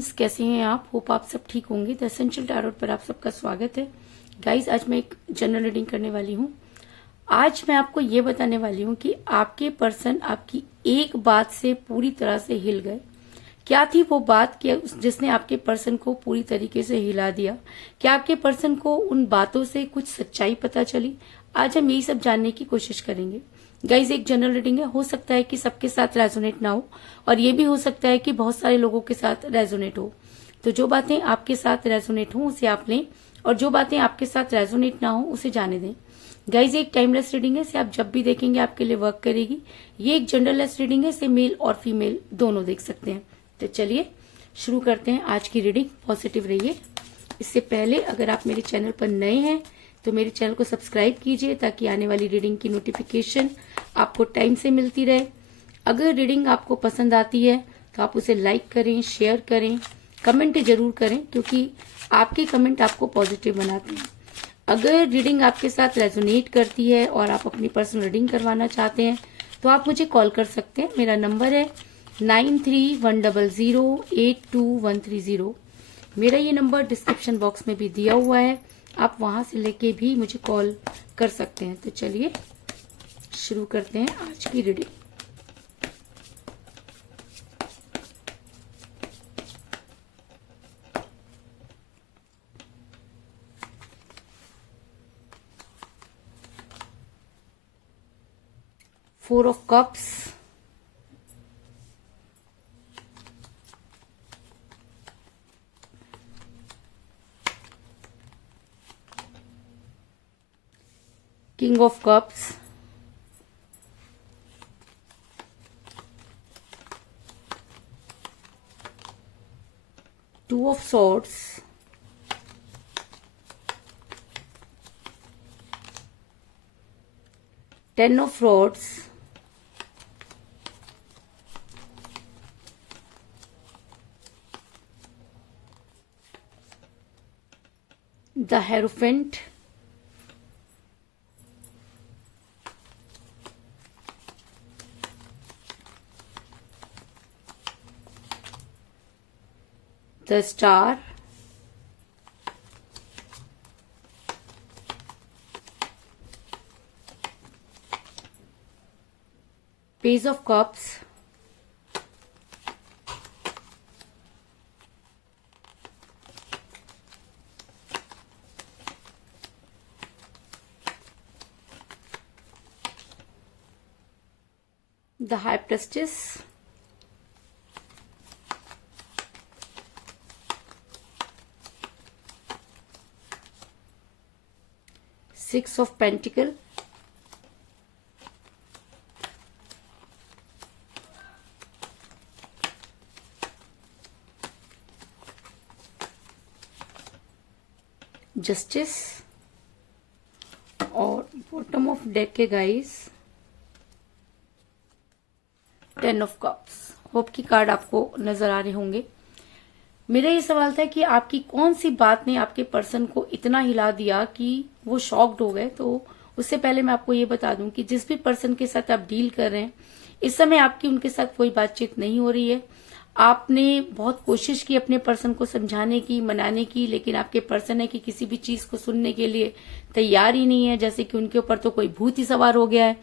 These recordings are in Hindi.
फ्रेंड्स, कैसे हैं आप? होप आप सब ठीक होंगे। द एसेंशियल टैरोट पर आप सबका स्वागत है। गाइस, आज मैं एक जनरल रीडिंग करने वाली हूँ। आज मैं आपको ये बताने वाली हूँ कि आपके पर्सन आपकी एक बात से पूरी तरह से हिल गए। क्या थी वो बात जिसने आपके पर्सन को पूरी तरीके से हिला दिया? क्या आपके पर्सन को उन बातों से कुछ सच्चाई पता चली? आज हम यही सब जानने की कोशिश करेंगे। गाइज, एक जनरल रीडिंग है, हो सकता है कि सबके साथ रेजोनेट ना हो और ये भी हो सकता है कि बहुत सारे लोगों के साथ रेजोनेट हो। तो जो बातें आपके साथ रेजोनेट हो उसे आप लें और जो बातें आपके साथ रेजोनेट ना हो उसे जाने दें। गाइज, एक टाइमलेस रीडिंग है, इसे आप जब भी देखेंगे आपके लिए वर्क करेगी। ये एक जनरललेस रीडिंग है, इसे मेल और फीमेल दोनों देख सकते हैं। तो चलिए शुरू करते हैं आज की रीडिंग। पॉजिटिव रहिए। इससे पहले अगर आप मेरे चैनल पर नए हैं तो मेरे चैनल को सब्सक्राइब कीजिए ताकि आने वाली रीडिंग की नोटिफिकेशन आपको टाइम से मिलती रहे। अगर रीडिंग आपको पसंद आती है तो आप उसे लाइक करें, शेयर करें, कमेंट जरूर करें क्योंकि आपके कमेंट आपको पॉजिटिव बनाते हैं। अगर रीडिंग आपके साथ रेजोनेट करती है और आप अपनी पर्सनल रीडिंग करवाना चाहते हैं तो आप मुझे कॉल कर सकते हैं। मेरा नंबर है 9310082130। मेरा ये नंबर डिस्क्रिप्शन बॉक्स में भी दिया हुआ है, आप वहां से लेके भी मुझे कॉल कर सकते हैं। तो चलिए शुरू करते हैं आज की reading. Four of cups, king of cups, two of swords, ten of rods, the hierophant, the star, page of cups, the high priestess, six of pentacle, justice और बॉटम ऑफ डेक के guys ten of cups. Hope की कार्ड आपको नजर आ रहे होंगे। मेरा ये सवाल था कि आपकी कौन सी बात ने आपके पर्सन को इतना हिला दिया कि वो शॉक्ड हो गए। तो उससे पहले मैं आपको ये बता दूं कि जिस भी पर्सन के साथ आप डील कर रहे हैं इस समय आपकी उनके साथ कोई बातचीत नहीं हो रही है। आपने बहुत कोशिश की अपने पर्सन को समझाने की, मनाने की, लेकिन आपके पर्सन है कि किसी भी चीज को सुनने के लिए तैयार ही नहीं है। जैसे कि उनके ऊपर तो कोई भूत ही सवार हो गया है।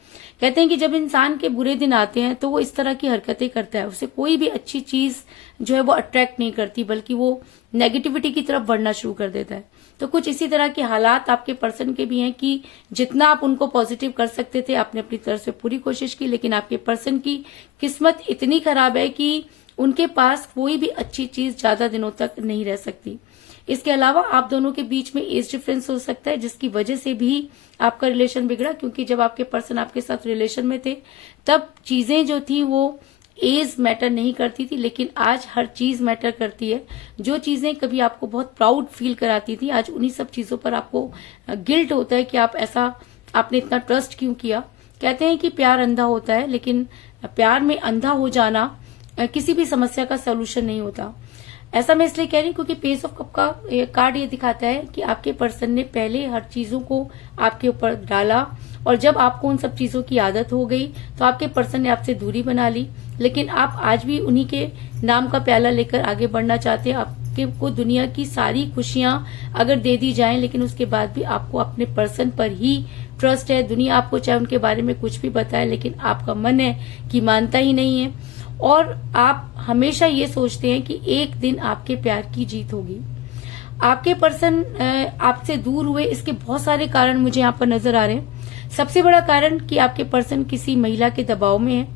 कहते हैं कि जब इंसान के बुरे दिन आते हैं तो वो इस तरह की हरकतें करता है, उसे कोई भी अच्छी चीज जो है वो अट्रैक्ट नहीं करती बल्कि वो नेगेटिविटी की तरफ बढ़ना शुरू कर देता है। तो कुछ इसी तरह के हालात आपके पर्सन के भी हैं कि जितना आप उनको पॉजिटिव कर सकते थे आपने अपनी तरफ से पूरी कोशिश की, लेकिन आपके पर्सन की किस्मत इतनी खराब है कि उनके पास कोई भी अच्छी चीज ज्यादा दिनों तक नहीं रह सकती। इसके अलावा आप दोनों के बीच में एज डिफरेंस हो सकता है जिसकी वजह से भी आपका रिलेशन बिगड़ा, क्योंकि जब आपके पर्सन आपके साथ रिलेशन में थे तब चीजें जो थी वो एज मैटर नहीं करती थी, लेकिन आज हर चीज मैटर करती है। जो चीजें कभी आपको बहुत प्राउड फील कराती थी आज उन्हीं सब चीजों पर आपको गिल्ट होता है कि आपने इतना ट्रस्ट क्यों किया। कहते हैं कि प्यार अंधा होता है, लेकिन प्यार में अंधा हो जाना किसी भी समस्या का सोल्यूशन नहीं होता। ऐसा मैं इसलिए कह रही हूँ क्योंकि पेज ऑफ कप का कार्ड ये दिखाता है कि आपके पर्सन ने पहले हर चीजों को आपके ऊपर डाला, और जब आपको उन सब चीजों की आदत हो गई तो आपके पर्सन ने आपसे दूरी बना ली। लेकिन आप आज भी उन्हीं के नाम का प्याला लेकर आगे बढ़ना चाहते हैं। आपके को दुनिया की सारी खुशियां अगर दे दी जाएं, लेकिन उसके बाद भी आपको अपने पर्सन पर ही ट्रस्ट है। दुनिया आपको चाहे उनके बारे में कुछ भी बताए, लेकिन आपका मन है कि मानता ही नहीं है, और आप हमेशा ये सोचते हैं कि एक दिन आपके प्यार की जीत होगी। आपके पर्सन आपसे दूर हुए, इसके बहुत सारे कारण मुझे यहाँ पर नजर आ रहे हैं। सबसे बड़ा कारण कि आपके पर्सन किसी महिला के दबाव में है,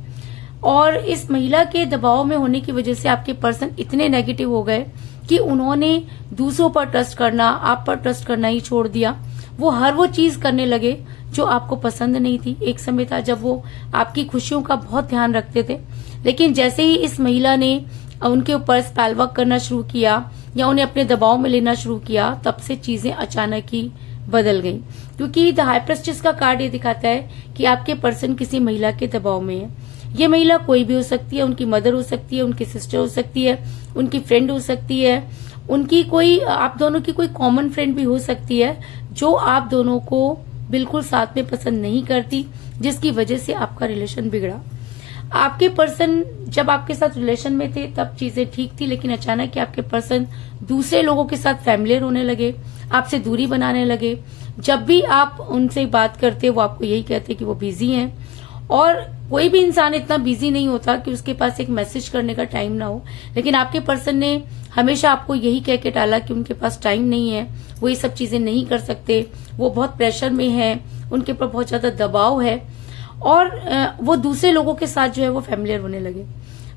और इस महिला के दबाव में होने की वजह से आपके पर्सन इतने नेगेटिव हो गए कि उन्होंने दूसरों पर ट्रस्ट करना, आप पर ट्रस्ट करना ही छोड़ दिया। वो चीज करने लगे जो आपको पसंद नहीं थी। एक समय था जब वो आपकी खुशियों का बहुत ध्यान रखते थे, लेकिन जैसे ही इस महिला ने उनके ऊपर स्पेल वर्क करना शुरू किया या उन्हें अपने दबाव में लेना शुरू किया, तब से चीजें अचानक ही बदल गई। क्योंकि द हाई प्रेस्टिस का कार्ड ये दिखाता है कि आपके पर्सन किसी महिला के दबाव में है। ये महिला कोई भी हो सकती है, उनकी मदर हो सकती है, उनकी सिस्टर हो सकती है, उनकी फ्रेंड हो सकती है, उनकी कोई, आप दोनों की कोई कॉमन फ्रेंड भी हो सकती है, जो आप दोनों को बिल्कुल साथ में पसंद नहीं करती, जिसकी वजह से आपका रिलेशन बिगड़ा। आपके पर्सन जब आपके साथ रिलेशन में थे तब चीजें ठीक थी, लेकिन अचानक आपके पर्सन दूसरे लोगों के साथ फैमिलियर होने लगे, आपसे दूरी बनाने लगे। जब भी आप उनसे बात करते वो आपको यही कहते कि वो बिजी हैं, और कोई भी इंसान इतना बिजी नहीं होता कि उसके पास एक मैसेज करने का टाइम ना हो। लेकिन आपके पर्सन ने हमेशा आपको यही कह के टाला कि उनके पास टाइम नहीं है, वो ये सब चीजें नहीं कर सकते, वो बहुत प्रेशर में है, उनके ऊपर बहुत ज्यादा दबाव है, और वो दूसरे लोगों के साथ जो है वो फैमिलियर होने लगे।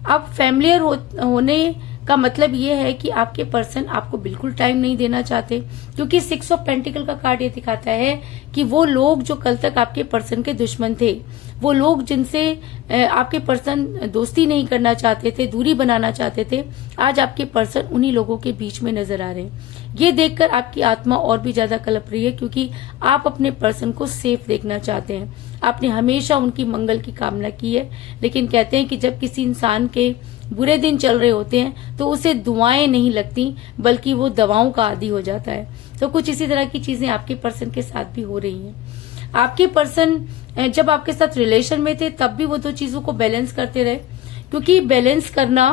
अब फैमिलियर होने का मतलब ये है कि आपके पर्सन आपको बिल्कुल टाइम नहीं देना चाहते, क्योंकि 6 ऑफ पेंटिकल का कार्ड ये दिखाता है कि वो लोग जो कल तक आपके पर्सन के दुश्मन थे, वो लोग जिनसे आपके पर्सन दोस्ती नहीं करना चाहते थे, दूरी बनाना चाहते थे, आज आपके पर्सन उन्हीं लोगों के बीच में नजर आ रहे हैं। ये देखकर आपकी आत्मा और भी ज्यादा कलप रही है, क्योंकि आप अपने पर्सन को सेफ देखना चाहते हैं। आपने हमेशा उनकी मंगल की कामना की है, लेकिन कहते हैं कि जब किसी इंसान के बुरे दिन चल रहे होते हैं तो उसे दुआएं नहीं लगती, बल्कि वो दवाओं का आदी हो जाता है। तो कुछ इसी तरह की चीजें आपके पर्सन के साथ भी हो रही हैं। आपके पर्सन जब आपके साथ रिलेशन में थे तब भी वो दो चीजों को बैलेंस करते रहे, क्योंकि बैलेंस करना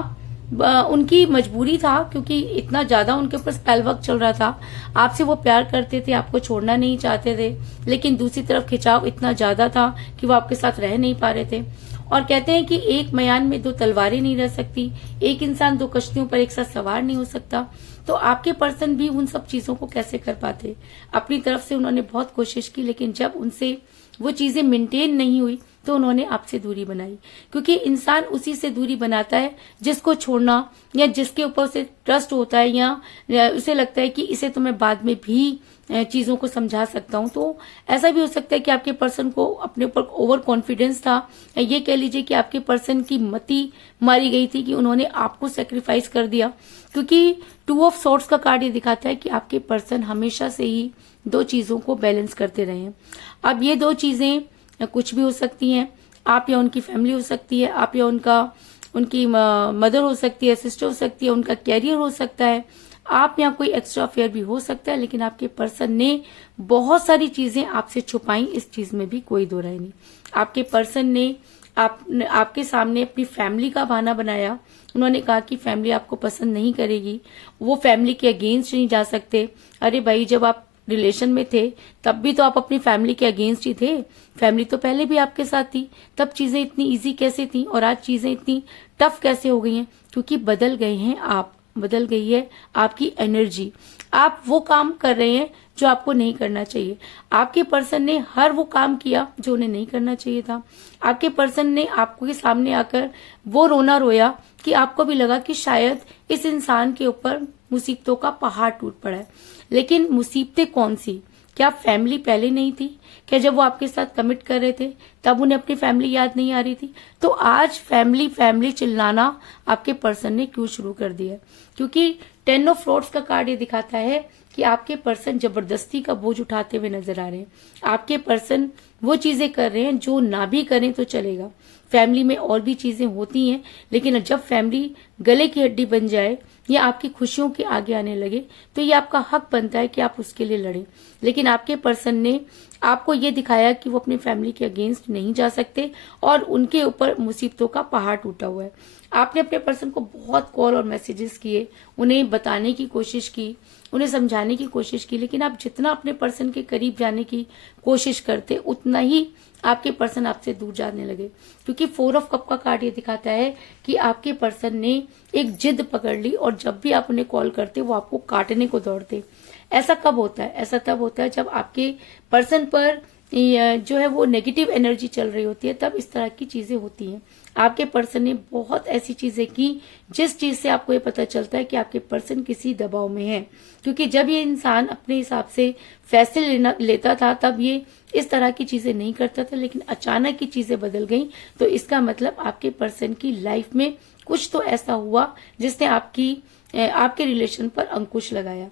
उनकी मजबूरी था, क्योंकि इतना ज्यादा उनके ऊपर स्पेल वर्क चल रहा था। आपसे वो प्यार करते थे, आपको छोड़ना नहीं चाहते थे, लेकिन दूसरी तरफ खिंचाव इतना ज्यादा था कि वो आपके साथ रह नहीं पा रहे थे। और कहते हैं कि एक मयान में दो तलवारें नहीं रह सकती, एक इंसान दो कश्तियों पर एक साथ सवार नहीं हो सकता। तो आपके पर्सन भी उन सब चीजों को कैसे कर पाते? अपनी तरफ से उन्होंने बहुत कोशिश की, लेकिन जब उनसे वो चीजें मेंटेन नहीं हुई तो उन्होंने आपसे दूरी बनाई, क्योंकि इंसान उसी से दूरी बनाता है जिसको छोड़ना, या जिसके ऊपर उसे ट्रस्ट होता है, या उसे लगता है कि इसे तो मैं बाद में भी चीजों को समझा सकता हूं। तो ऐसा भी हो सकता है कि आपके पर्सन को अपने ऊपर ओवर कॉन्फिडेंस था, ये कह लीजिए कि आपके पर्सन की मति मारी गई थी कि उन्होंने आपको सेक्रीफाइस कर दिया। क्योंकि 2 ऑफ सॉर्ड्स का कार्ड ये दिखाता है कि आपके पर्सन हमेशा से ही दो चीजों को बैलेंस करते रहे हैं। अब ये दो चीजें कुछ भी हो सकती हैं, आप या उनकी फैमिली हो सकती है, आप या उनकी मदर हो सकती है, सिस्टर हो सकती है, उनका कैरियर हो सकता है, आप यहाँ कोई एक्स्ट्रा अफेयर भी हो सकता है। लेकिन आपके पर्सन ने बहुत सारी चीजें आपसे छुपाई, इस चीज में भी कोई दो राय नहीं। आपके पर्सन ने आपके सामने अपनी फैमिली का बहाना बनाया। उन्होंने कहा कि फैमिली आपको पसंद नहीं करेगी, वो फैमिली के अगेंस्ट नहीं जा सकते। अरे भाई, जब आप रिलेशन में थे तब भी तो आप अपनी फैमिली के अगेंस्ट ही थे, फैमिली तो पहले भी आपके साथ थी, तब चीजें इतनी इजी कैसे थी और आज चीजें इतनी टफ कैसे हो गई हैं? क्योंकि बदल गए हैं आप, बदल गई है आपकी एनर्जी। आप वो काम कर रहे हैं जो आपको नहीं करना चाहिए। आपके पर्सन ने हर वो काम किया जो उन्हें नहीं करना चाहिए था। आपके पर्सन ने आपको के सामने आकर वो रोना रोया कि आपको भी लगा कि शायद इस इंसान के ऊपर मुसीबतों का पहाड़ टूट पड़ा है। लेकिन मुसीबतें कौन सी? क्या फैमिली पहले नहीं थी? क्या जब वो आपके साथ कमिट कर रहे थे तब उन्हें अपनी फैमिली याद नहीं आ रही थी? तो आज फैमिली फैमिली चिल्लाना आपके पर्सन ने क्यों शुरू कर दिया? क्योंकि 10 ऑफ फ्लोट्स का कार्ड ये दिखाता है कि आपके पर्सन जबरदस्ती का बोझ उठाते हुए नजर आ रहे हैं। आपके पर्सन वो चीजें कर रहे हैं जो ना भी करें तो चलेगा। फैमिली में और भी चीजें होती हैं, लेकिन जब फैमिली गले की हड्डी बन जाए या आपकी खुशियों के आगे आने लगे, तो ये आपका हक बनता है कि आप उसके लिए लड़ें। लेकिन आपके पर्सन ने आपको ये दिखाया कि वो अपनी फैमिली के अगेंस्ट नहीं जा सकते और उनके ऊपर मुसीबतों का पहाड़ टूटा हुआ है। आपने अपने पर्सन को बहुत कॉल और मैसेजेस किए, उन्हें बताने की कोशिश की, उन्हें समझाने की कोशिश की, लेकिन आप जितना अपने पर्सन के करीब जाने की कोशिश करते उतना ही आपके पर्सन आपसे दूर जाने लगे। क्योंकि 4 ऑफ कप का कार्ड ये दिखाता है कि आपके पर्सन ने एक जिद पकड़ ली और जब भी आप उन्हें कॉल करते वो आपको काटने को दौड़ते। ऐसा कब होता है? ऐसा तब होता है जब आपके पर्सन पर जो है वो नेगेटिव एनर्जी चल रही होती है, तब इस तरह की चीजें होती हैं। आपके पर्सन ने बहुत ऐसी चीजें की जिस चीज से आपको ये पता चलता है कि आपके पर्सन किसी दबाव में है। क्योंकि जब ये इंसान अपने हिसाब से फैसले लेता था तब ये इस तरह की चीजें नहीं करता था, लेकिन अचानक की चीजें बदल गई, तो इसका मतलब आपके पर्सन की लाइफ में कुछ तो ऐसा हुआ जिसने आपके रिलेशन पर अंकुश लगाया।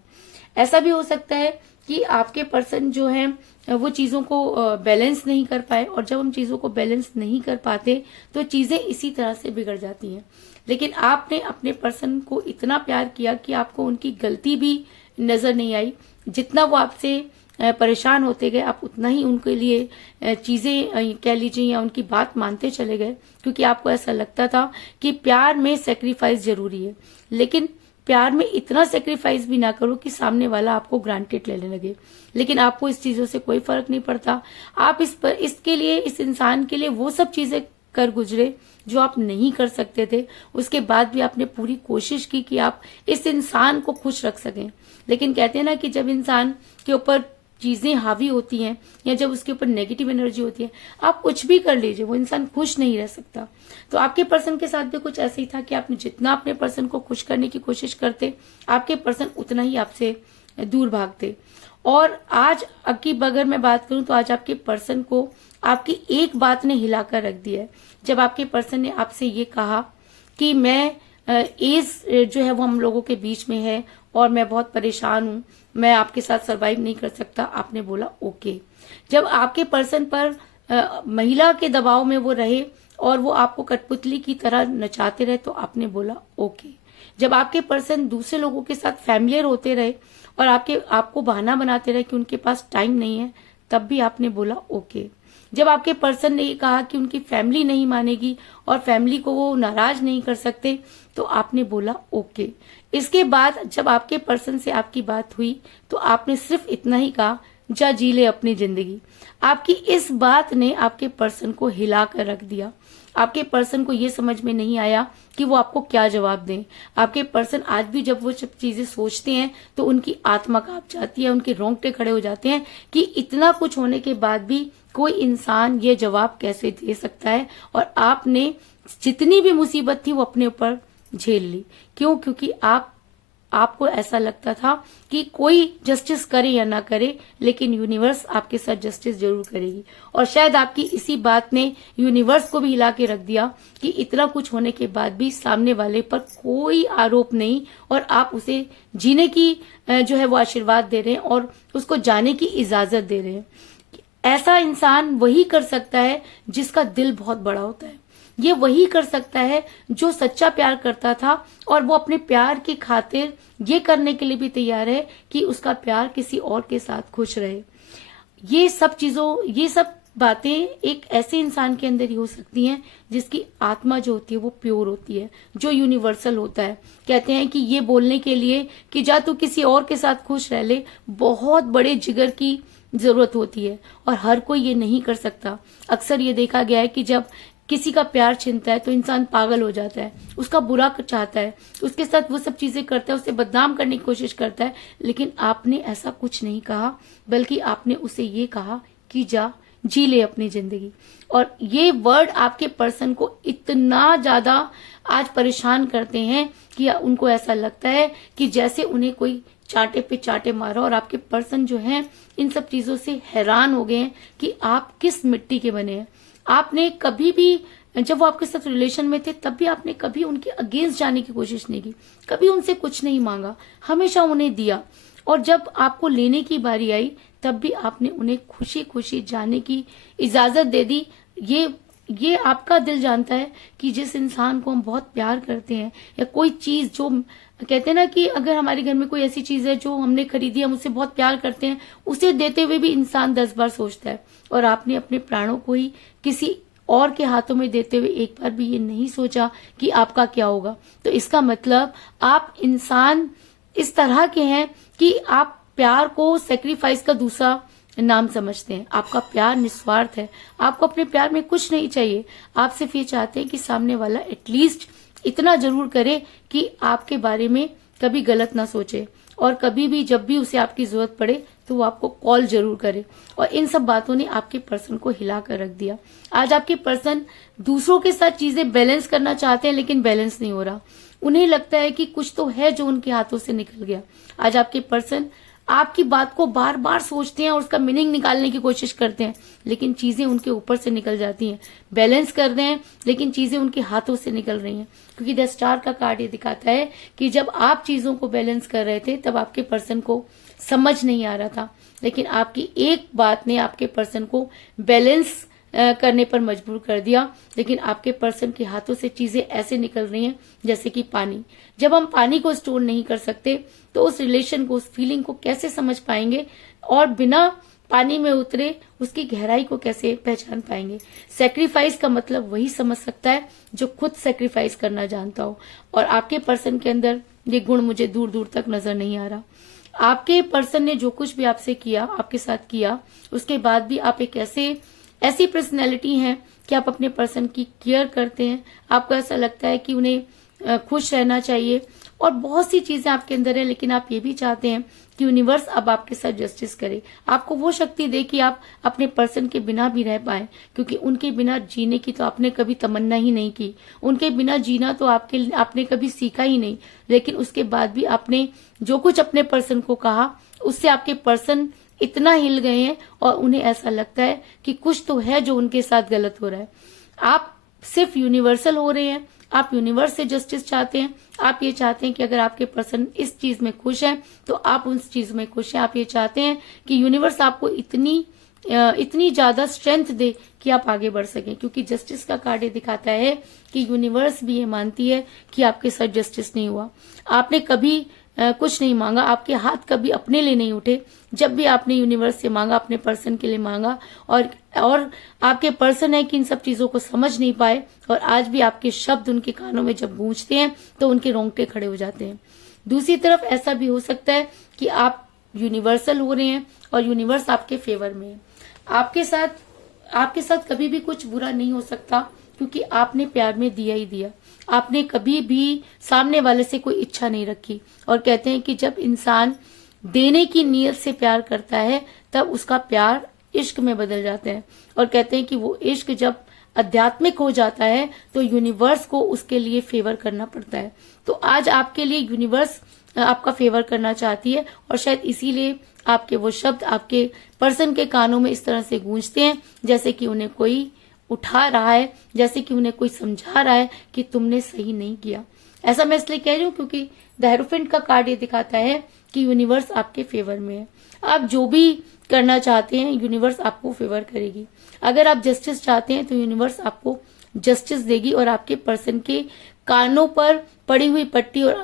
ऐसा भी हो सकता है कि आपके पर्सन जो है वो चीजों को बैलेंस नहीं कर पाए, और जब हम चीजों को बैलेंस नहीं कर पाते तो चीजें इसी तरह से बिगड़ जाती हैं। लेकिन आपने अपने पर्सन को इतना प्यार किया कि आपको उनकी गलती भी नजर नहीं आई। जितना वो आपसे परेशान होते गए, आप उतना ही उनके लिए चीजें कह लीजिए या उनकी बात मानते चले गए, क्योंकि आपको ऐसा लगता था कि प्यार में सेक्रीफाइस जरूरी है। लेकिन प्यार में इतना सेक्रीफाइस भी ना करो कि सामने वाला आपको ग्रांटेड लेने लगे। लेकिन आपको इस चीजों से कोई फर्क नहीं पड़ता। आप इसके लिए, इस इंसान के लिए वो सब चीजें कर गुजरे जो आप नहीं कर सकते थे। उसके बाद भी आपने पूरी कोशिश की कि आप इस इंसान को खुश रख सकें। लेकिन कहते हैं ना कि जब इंसान के ऊपर चीजें हावी होती हैं या जब उसके ऊपर नेगेटिव एनर्जी होती है, आप कुछ भी कर लीजिए, वो इंसान खुश नहीं रह सकता। तो आपके पर्सन के साथ भी कुछ ऐसे ही था कि आपने जितना अपने पर्सन को खुश करने की कोशिश करते, आपके पर्सन उतना ही आपसे दूर भागते। और आज की अगर मैं बात करूं तो आज आपके पर्सन को आपकी एक बात ने हिलाकर रख दिया है। जब आपके पर्सन ने आपसे ये कहा कि मैं एज जो है वो हम लोगों के बीच में है और मैं बहुत परेशान हूं, मैं आपके साथ सरवाइव नहीं कर सकता, आपने बोला ओके। जब आपके पर्सन पर महिला के दबाव में वो रहे और वो आपको कठपुतली की तरह नचाते रहे, तो आपने बोला ओके। जब आपके पर्सन दूसरे लोगों के साथ फैमिलियर होते रहे और आपको बहाना बनाते रहे कि उनके पास टाइम नहीं है, तब भी आपने बोला ओके। जब आपके पर्सन ने ये कहा कि उनकी फैमिली नहीं मानेगी और फैमिली को वो नाराज नहीं कर सकते, तो आपने बोला ओके। इसके बाद जब आपके पर्सन से आपकी बात हुई तो आपने सिर्फ इतना ही कहा, जा जी ले अपनी जिंदगी। आपकी इस बात ने आपके पर्सन को हिला कर रख दिया। आपके पर्सन को ये समझ में नहीं आया कि वो आपको क्या जवाब दें। आपके पर्सन आज भी जब वो सब चीजें सोचते हैं तो उनकी आत्मा कांप जाती है, उनके रोंगटे खड़े हो जाते हैं कि इतना कुछ होने के बाद भी कोई इंसान ये जवाब कैसे दे सकता है। और आपने जितनी भी मुसीबत थी वो अपने ऊपर झेल ली। क्यों? क्योंकि आपको ऐसा लगता था कि कोई जस्टिस करे या ना करे, लेकिन यूनिवर्स आपके साथ जस्टिस जरूर करेगी। और शायद आपकी इसी बात ने यूनिवर्स को भी हिला के रख दिया कि इतना कुछ होने के बाद भी सामने वाले पर कोई आरोप नहीं और आप उसे जीने की जो है वो आशीर्वाद दे रहे हैं और उसको जाने की इजाजत दे रहे हैं। ऐसा इंसान वही कर सकता है जिसका दिल बहुत बड़ा होता है। ये वही कर सकता है जो सच्चा प्यार करता था और वो अपने प्यार की खातिर ये करने के लिए भी तैयार है कि उसका प्यार किसी और के साथ खुश रहे। ये सब बातें एक ऐसे इंसान के अंदर ही हो सकती हैं जिसकी आत्मा जो होती है वो प्योर होती है, जो यूनिवर्सल होता है। कहते हैं कि ये बोलने के लिए कि जा तू किसी और के साथ खुश रह ले, बहुत बड़े जिगर की जरूरत होती है और हर कोई ये नहीं कर सकता। अक्सर ये देखा गया है कि जब किसी का प्यार छिनता है तो इंसान पागल हो जाता है, उसका बुरा चाहता है, उसके साथ वो सब चीजें करता है, उसे बदनाम करने की कोशिश करता है। लेकिन आपने ऐसा कुछ नहीं कहा, बल्कि आपने उसे ये कहा कि जा जी ले अपनी जिंदगी। और ये वर्ड आपके पर्सन को इतना ज्यादा आज परेशान करते हैं कि उनको ऐसा लगता है कि जैसे उन्हें कोई चाटे पे चाटे मारा। और आपके पर्सन जो है इन सब चीजों से हैरान हो गए हैं कि आप किस मिट्टी के बने हैं। आपने कभी भी, जब वो आपके साथ रिलेशन में थे तब भी आपने कभी उनके अगेंस्ट जाने की कोशिश नहीं की, कभी उनसे कुछ नहीं मांगा, हमेशा उन्हें दिया। और जब आपको लेने की बारी आई तब भी आपने उन्हें खुशी खुशी जाने की इजाजत दे दी। ये आपका दिल जानता है कि जिस इंसान को हम बहुत प्यार करते हैं या कोई चीज जो कहते हैं ना कि अगर हमारे घर में कोई ऐसी चीज है जो हमने खरीदी, हम उससे बहुत प्यार करते हैं, उसे देते हुए भी इंसान 10 बार सोचता है। और आपने अपने प्राणों को ही किसी और के हाथों में देते हुए एक बार भी ये नहीं सोचा कि आपका क्या होगा। तो इसका मतलब आप इंसान इस तरह के हैं कि आप प्यार को सेक्रीफाइस का दूसरा नाम समझते हैं। आपका प्यार निस्वार्थ है, आपको अपने प्यार में कुछ नहीं चाहिए। आप सिर्फ ये चाहते हैं कि सामने वाला एटलीस्ट इतना जरूर करे कि आपके बारे में कभी गलत ना सोचे, और कभी भी जब भी उसे आपकी जरूरत पड़े तो वो आपको कॉल जरूर करे। और इन सब बातों ने आपके पर्सन को हिला कर रख दिया। आज आपके पर्सन दूसरों के साथ चीजें बैलेंस करना चाहते हैं, लेकिन बैलेंस नहीं हो रहा। उन्हें लगता है कि कुछ तो है जो उनके हाथों से निकल गया। आज आपके पर्सन आपकी बात को बार बार सोचते हैं और उसका मीनिंग निकालने की कोशिश करते हैं, लेकिन चीजें उनके ऊपर से निकल जाती हैं। बैलेंस कर रहे हैं लेकिन चीजें उनके हाथों से निकल रही हैं, क्योंकि द स्टार का कार्ड ये दिखाता है कि जब आप चीजों को बैलेंस कर रहे थे तब आपके पर्सन को समझ नहीं आ रहा था, लेकिन आपकी एक बात ने आपके पर्सन को बैलेंस करने पर मजबूर कर दिया। लेकिन आपके पर्सन के हाथों से चीजें ऐसे निकल रही हैं जैसे कि पानी। जब हम पानी को स्टोर नहीं कर सकते तो उस रिलेशन को, उस फीलिंग को कैसे समझ पाएंगे, और बिना पानी में उतरे उसकी गहराई को कैसे पहचान पाएंगे। सेक्रीफाइस का मतलब वही समझ सकता है जो खुद सेक्रीफाइस करना जानता हो, और आपके पर्सन के अंदर ये गुण मुझे दूर दूर तक नजर नहीं आ रहा। आपके पर्सन ने जो कुछ भी आपसे किया, आपके साथ किया, उसके बाद भी आप एक ऐसी पर्सनैलिटी हैं कि आप अपने पर्सन की केयर करते हैं। आपको ऐसा लगता है कि उन्हें खुश रहना चाहिए, और बहुत सी चीजें आपके अंदर है, लेकिन आप ये भी चाहते हैं कि यूनिवर्स अब आपके साथ जस्टिस करे, आपको वो शक्ति दे कि आप अपने पर्सन के बिना भी रह पाए, क्योंकि उनके बिना जीने की तो आपने कभी तमन्ना ही नहीं की। उनके बिना जीना तो आपने कभी सीखा ही नहीं, लेकिन उसके बाद भी आपने जो कुछ अपने पर्सन को कहा उससे आपके पर्सन इतना हिल गए हैं और उन्हें ऐसा लगता है कि कुछ तो है जो उनके साथ गलत हो रहा है। आप सिर्फ यूनिवर्सल हो रहे हैं, आप यूनिवर्स से जस्टिस चाहते हैं। आप ये चाहते हैं कि अगर आपके पर्सन इस चीज में खुश है तो आप उस चीज में खुश हैं। आप ये चाहते हैं कि यूनिवर्स आपको इतनी ज्यादा स्ट्रेंथ दे कि आप आगे बढ़ सकें, क्योंकि जस्टिस का कार्ड ये दिखाता है कि यूनिवर्स भी ये मानती है कि आपके साथ जस्टिस नहीं हुआ। आपने कभी कुछ नहीं मांगा, आपके हाथ कभी अपने लिए नहीं उठे। जब भी आपने यूनिवर्स से मांगा, अपने पर्सन के लिए मांगा, और आपके पर्सन है कि इन सब चीजों को समझ नहीं पाए, और आज भी आपके शब्द उनके कानों में जब गूंजते हैं तो उनके रोंगटे खड़े हो जाते हैं। दूसरी तरफ ऐसा भी हो सकता है कि आप यूनिवर्सल हो रहे हैं और यूनिवर्स आपके फेवर में है। आपके साथ कभी भी कुछ बुरा नहीं हो सकता, क्योंकि आपने प्यार में दिया ही दिया। आपने कभी भी सामने वाले से कोई इच्छा नहीं रखी, और कहते हैं कि जब इंसान देने की नीयत से प्यार करता है तब उसका प्यार इश्क में बदल जाता है, और कहते हैं कि वो इश्क जब आध्यात्मिक हो जाता है तो यूनिवर्स को उसके लिए फेवर करना पड़ता है। तो आज आपके लिए यूनिवर्स आपका फेवर करना चाहती है, और शायद इसीलिए आपके वो शब्द आपके पर्सन के कानों में इस तरह से गूंजते हैं जैसे कि उन्हें कोई उठा रहा है, जैसे कि उन्हें कोई समझा रहा है कि तुमने सही नहीं किया। ऐसा मैं इसलिए कह रही हूँ क्योंकि द हेरोफेंट का कार्ड ये दिखाता है कि यूनिवर्स आपके फेवर में है। आप जो भी करना चाहते हैं यूनिवर्स आपको फेवर करेगी। अगर आप जस्टिस चाहते हैं तो यूनिवर्स आपको जस्टिस देगी, और आपके पर्सन के कानों पर पड़ी हुई पट्टी और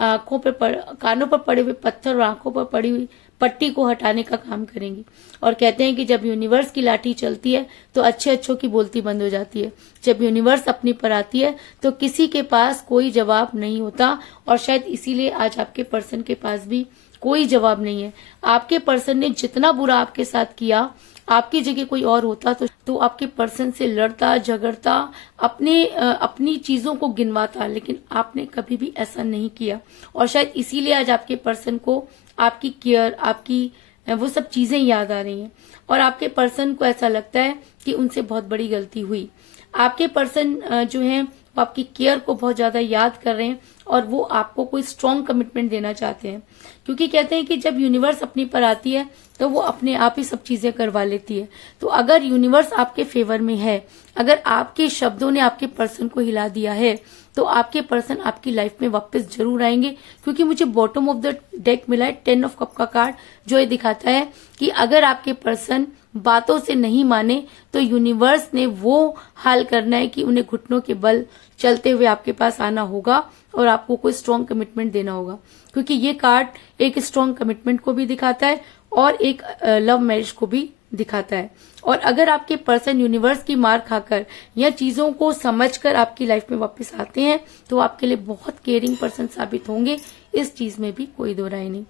कानों पर पड़े हुए पत्थर और आंखों पर पड़ी हुई पट्टी को हटाने का काम करेंगी। और कहते हैं कि जब यूनिवर्स की लाठी चलती है तो अच्छों की बोलती बंद हो जाती है। जब यूनिवर्स अपनी पर आती है तो किसी के पास कोई जवाब नहीं होता, और शायद इसीलिए आज आपके पर्सन के पास भी कोई जवाब नहीं है। आपके पर्सन ने जितना बुरा आपके साथ किया, आपकी जगह कोई और होता तो आपके पर्सन से लड़ता झगड़ता, अपनी चीजों को गिनवाता, लेकिन आपने कभी भी ऐसा नहीं किया। और शायद इसीलिए आज आपके पर्सन को आपकी केयर, आपकी वो सब चीजें याद आ रही हैं, और आपके पर्सन को ऐसा लगता है कि उनसे बहुत बड़ी गलती हुई। आपके पर्सन जो है वो आपकी केयर को बहुत ज्यादा याद कर रहे हैं, और वो आपको कोई स्ट्रॉन्ग कमिटमेंट देना चाहते हैं, क्योंकि कहते हैं कि जब यूनिवर्स अपनी पर आती है तो वो अपने आप ही सब चीजें करवा लेती है। तो अगर यूनिवर्स आपके फेवर में है, अगर आपके शब्दों ने आपके पर्सन को हिला दिया है, तो आपके पर्सन आपकी लाइफ में वापस जरूर आएंगे, क्योंकि मुझे बॉटम ऑफ द डेक मिला है 10 ऑफ कप का कार्ड, जो ये दिखाता है कि अगर आपके पर्सन बातों से नहीं माने तो यूनिवर्स ने वो हाल करना है कि उन्हें घुटनों के बल चलते हुए आपके पास आना होगा और आपको कोई स्ट्रॉन्ग कमिटमेंट देना होगा, क्योंकि ये कार्ड एक स्ट्रॉन्ग कमिटमेंट को भी दिखाता है और एक लव मैरिज को भी दिखाता है। और अगर आपके पर्सन यूनिवर्स की मार खाकर या चीजों को समझकर आपकी लाइफ में वापस आते हैं तो आपके लिए बहुत केयरिंग पर्सन साबित होंगे, इस चीज में भी कोई दो राय नहीं।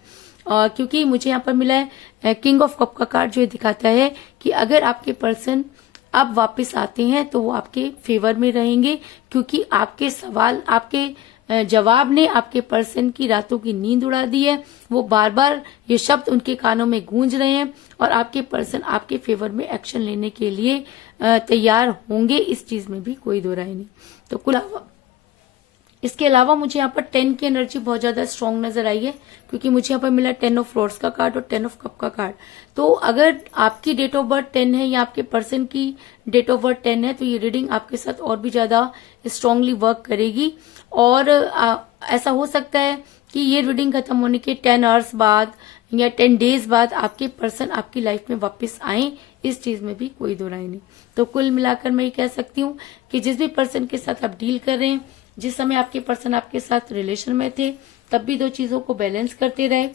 क्योंकि मुझे यहाँ पर मिला है किंग ऑफ कप का कार्ड, जो ये दिखाता है कि अगर आपके पर्सन अब वापस आते हैं तो वो आपके फेवर में रहेंगे, क्योंकि आपके सवाल, आपके जवाब ने आपके पर्सन की रातों की नींद उड़ा दी है। वो बार बार ये शब्द उनके कानों में गूंज रहे हैं और आपके पर्सन आपके फेवर में एक्शन लेने के लिए तैयार होंगे, इस चीज में भी कोई दो राय नहीं। तो इसके अलावा मुझे यहाँ पर 10 की एनर्जी बहुत ज्यादा स्ट्रांग नजर आई है, क्योंकि मुझे यहाँ पर मिला 10 ऑफ रोड्स का कार्ड और 10 ऑफ कप का कार्ड। तो अगर आपकी डेट ऑफ बर्थ 10 है या आपके पर्सन की डेट ऑफ बर्थ 10 है तो ये रीडिंग आपके साथ और भी ज्यादा स्ट्रांगली वर्क करेगी। और ऐसा हो सकता है कि ये रीडिंग खत्म होने के 10 आवर्स बाद या 10 डेज बाद आपके पर्सन आपकी लाइफ में वापस आए, इस चीज में भी कोई दो राय नहीं। तो कुल मिलाकर मैं ये कह सकती हूँ कि जिस भी पर्सन के साथ आप डील कर रहे हैं, जिस समय आपके पर्सन आपके साथ रिलेशन में थे तब भी दो चीजों को बैलेंस करते रहे।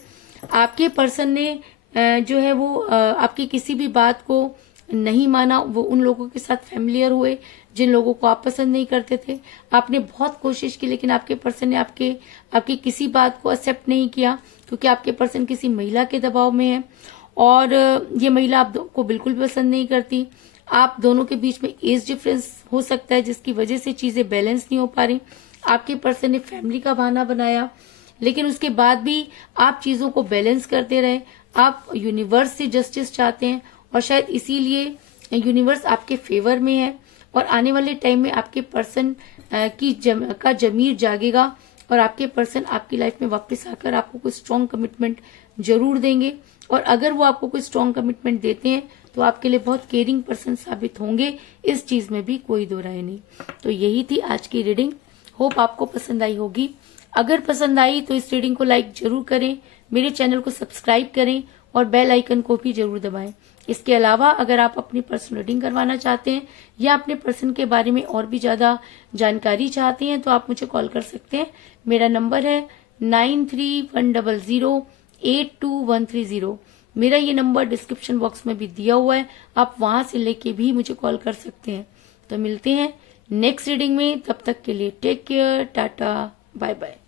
आपके पर्सन ने जो है वो आपकी किसी भी बात को नहीं माना, वो उन लोगों के साथ फैमिलियर हुए जिन लोगों को आप पसंद नहीं करते थे। आपने बहुत कोशिश की लेकिन आपके पर्सन ने आपकी किसी बात को एक्सेप्ट नहीं किया, क्योंकि आपके पर्सन किसी महिला के दबाव में है और ये महिला आपको बिल्कुल भी पसंद नहीं करती। आप दोनों के बीच में एज डिफरेंस हो सकता है जिसकी वजह से चीजें बैलेंस नहीं हो पा रही। आपके पर्सन ने फैमिली का बहाना बनाया, लेकिन उसके बाद भी आप चीजों को बैलेंस करते रहे। आप यूनिवर्स से जस्टिस चाहते हैं और शायद इसीलिए यूनिवर्स आपके फेवर में है और आने वाले टाइम में आपके पर्सन का जमीर जागेगा और आपके पर्सन आपकी लाइफ में वापस आकर आपको कोई स्ट्रॉन्ग कमिटमेंट जरूर देंगे। और अगर वो आपको कोई स्ट्रॉन्ग कमिटमेंट देते हैं तो आपके लिए बहुत केयरिंग पर्सन साबित होंगे, इस चीज में भी कोई दो राय नहीं। तो यही थी आज की रीडिंग। होप आपको पसंद आई होगी। अगर पसंद आई तो इस रीडिंग को लाइक जरूर करें, मेरे चैनल को सब्सक्राइब करें और बेल आइकन को भी जरूर दबाएं। इसके अलावा अगर आप अपनी पर्सनल रीडिंग करवाना चाहते हैं या अपने पर्सन के बारे में और भी ज्यादा जानकारी चाहते हैं तो आप मुझे कॉल कर सकते हैं। मेरा नंबर है 9310082130। मेरा ये नंबर डिस्क्रिप्शन बॉक्स में भी दिया हुआ है, आप वहां से लेके भी मुझे कॉल कर सकते हैं। तो मिलते हैं नेक्स्ट रीडिंग में, तब तक के लिए take care, tata, bye bye.